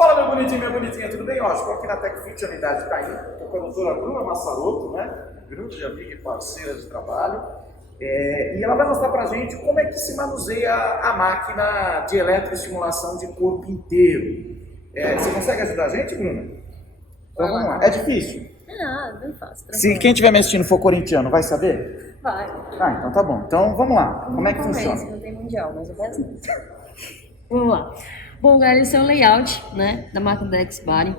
Fala, meu bonitinho, minha bonitinha, tudo bem? Ó, estou aqui na TechFit, unidade Caí, estou com a doutora Bruna Massaroto, né? Grande amiga e parceira de trabalho. E ela vai mostrar pra gente como é que se manuseia a máquina de eletroestimulação de corpo inteiro. Você consegue ajudar a gente, Bruna? Então vamos lá. É difícil? Bem fácil. Se quem estiver me assistindo for corintiano, vai saber? Vai. Ah, então tá bom. Então vamos lá. Como é que funciona? Não tem mundial, mas eu peço. Vamos lá. Bom, galera, esse é o layout, né, da máquina da X-Body.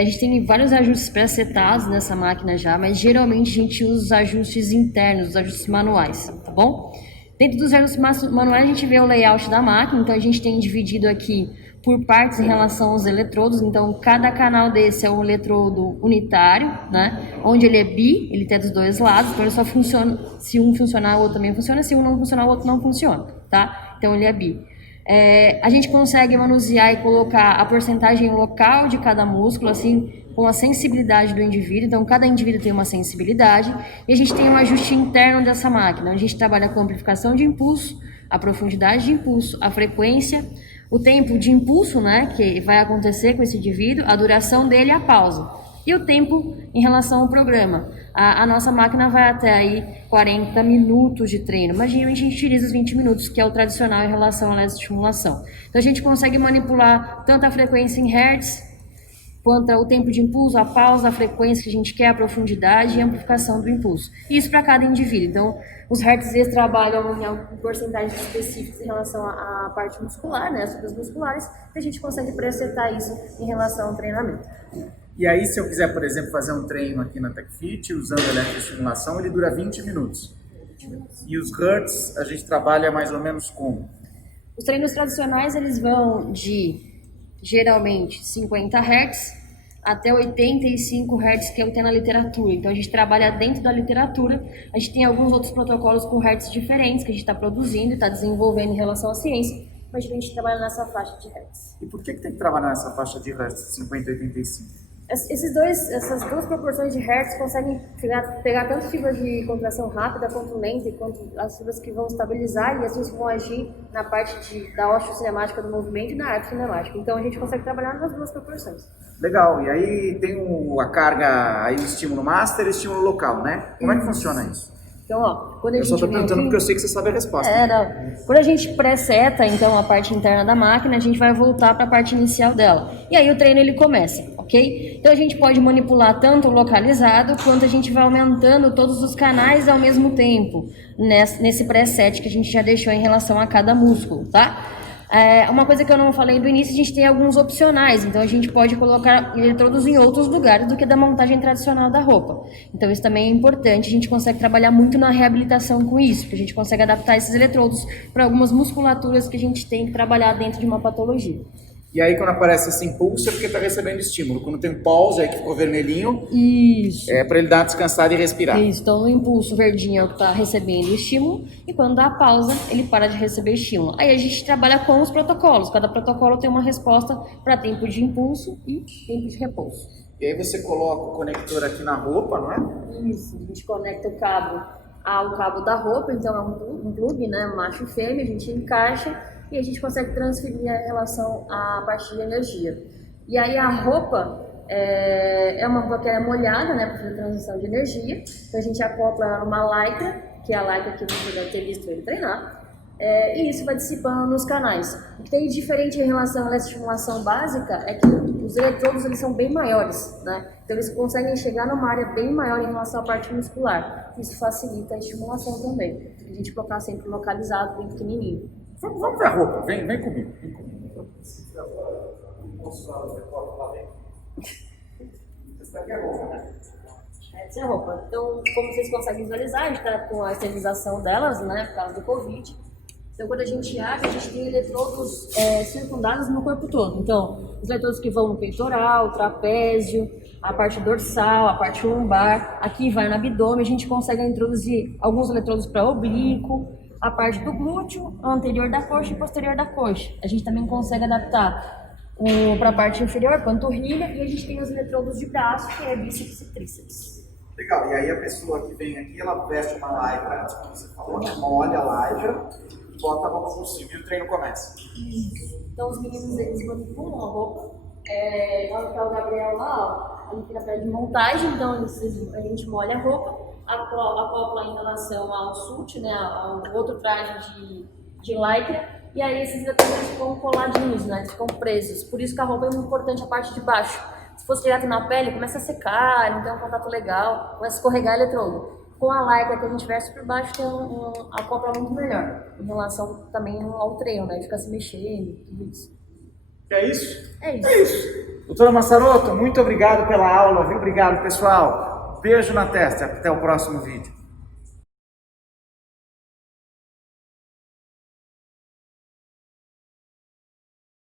A gente tem vários ajustes pré-setados nessa máquina já, mas geralmente a gente usa os ajustes internos, os ajustes manuais, tá bom? Dentro dos ajustes manuais a gente vê o layout da máquina, então a gente tem dividido aqui por partes em relação aos eletrodos, então cada canal desse é um eletrodo unitário, né, onde ele é bi, ele tem dos dois lados, então ele só funciona, se um funcionar o outro também funciona, se um não funcionar o outro não funciona, tá? Então ele é bi. A gente consegue manusear e colocar a porcentagem local de cada músculo, assim, com a sensibilidade do indivíduo. Então, cada indivíduo tem uma sensibilidade. E a gente tem um ajuste interno dessa máquina. A gente trabalha com a amplificação de impulso, a profundidade de impulso, a frequência, o tempo de impulso, né, que vai acontecer com esse indivíduo, a duração dele e a pausa. E o tempo em relação ao programa. A nossa máquina vai até aí 40 minutos de treino, mas geralmente a gente utiliza os 20 minutos, que é o tradicional em relação à eletroestimulação. Então a gente consegue manipular tanto a frequência em hertz, quanto o tempo de impulso, a pausa, a frequência que a gente quer, a profundidade e a amplificação do impulso. Isso para cada indivíduo. Então os hertz eles trabalham em porcentagens específicas em relação à parte muscular, né, as fibras musculares, e a gente consegue presetar isso em relação ao treinamento. E aí, se eu quiser, por exemplo, fazer um treino aqui na TechFit, usando eletroestimulação, ele dura 20 minutos. E os hertz, a gente trabalha mais ou menos como? Os treinos tradicionais, eles vão de, geralmente, 50 Hz até 85 Hz, que é o que tem na literatura. Então, a gente trabalha dentro da literatura. A gente tem alguns outros protocolos com Hz diferentes, que a gente está produzindo e está desenvolvendo em relação à ciência, mas a gente trabalha nessa faixa de Hz. E por que tem que trabalhar nessa faixa de Hz, 50 e 85? Essas duas proporções de Hertz conseguem pegar tanto fibras de contração rápida quanto lenta, quanto as fibras que vão estabilizar e as fibras que vão agir na parte da osteocinemática do movimento e na artrocinemática. Então a gente consegue trabalhar nas duas proporções. Legal, e aí tem a carga, aí o estímulo master e o estímulo local, né? Como é que funciona isso? Então, ó, quando a eu gente só estou perguntando aqui, porque eu sei que você sabe a resposta. Não. Quando a gente preseta, então, a parte interna da máquina, a gente vai voltar para a parte inicial dela. E aí o treino ele começa, ok? Então a gente pode manipular tanto o localizado, quanto a gente vai aumentando todos os canais ao mesmo tempo, nesse preset que a gente já deixou em relação a cada músculo, tá? Uma coisa que eu não falei do início, a gente tem alguns opcionais, então a gente pode colocar eletrodos em outros lugares do que da montagem tradicional da roupa. Então isso também é importante, a gente consegue trabalhar muito na reabilitação com isso, porque a gente consegue adaptar esses eletrodos para algumas musculaturas que a gente tem que trabalhar dentro de uma patologia. E aí quando aparece esse impulso é porque está recebendo estímulo. Quando tem pause, aí que ficou vermelhinho, isso, é para ele dar uma descansada e respirar. Isso, então o impulso verdinho é o que está recebendo o estímulo e quando dá a pausa, ele para de receber estímulo. Aí a gente trabalha com os protocolos, cada protocolo tem uma resposta para tempo de impulso e tempo de repouso. E aí você coloca o conector aqui na roupa, não é? Isso, a gente conecta o cabo ao cabo da roupa, então é um plug, né, macho e fêmea, a gente encaixa e a gente consegue transferir a relação à parte de energia. E aí a roupa é uma roupa que é molhada, né, para fazer transição de energia, então a gente acopla ela numa lycra, que é a lycra que você deve ter visto ele treinar, e isso vai dissipando nos canais. O que tem de diferente em relação à eletroestimulação básica é que os eletrodos eles são bem maiores, né? Então eles conseguem chegar numa área bem maior em relação à parte muscular. Isso facilita a estimulação também. A gente colocar sempre localizado, bem pequenininho. Vamos ver a roupa, vem comigo. Essa aqui é a roupa. Essa é a roupa. Então, como vocês conseguem visualizar, a gente está com a esterilização delas, né, por causa do Covid. Então, quando a gente abre, a gente tem eletrodos circundados no corpo todo. Então, os eletrodos que vão no peitoral, trapézio, a parte dorsal, a parte lombar, aqui vai no abdômen, a gente consegue introduzir alguns eletrodos para oblíquo, a parte do glúteo, anterior da coxa e posterior da coxa. A gente também consegue adaptar para a parte inferior, panturrilha, e a gente tem os eletrodos de braço, que é bíceps e tríceps. Legal, e aí a pessoa que vem aqui, ela veste uma lycra, como você falou, molha a lycra, bota a roupa por cima e o treino começa. Então os meninos eles manipulam a roupa Lá está o Gabriel lá, ó, ali na pé de montagem, então a gente molha a roupa, acopla em relação ao sut, né, ao outro traje de lycra, e aí esses detalhes ficam coladinhos, né, ficam presos. Por isso que a roupa é muito importante a parte de baixo. Se fosse direto na pele, começa a secar, não tem um contato legal, começa a escorregar eletrodo. Com a lycra que a gente veste por baixo tem acopla muito melhor, em relação também ao treino, né, fica se mexendo, tudo isso. É isso? É isso. É isso. Doutora Massaroto, muito obrigado pela aula, viu? Obrigado, pessoal. Beijo na testa. Até o próximo vídeo.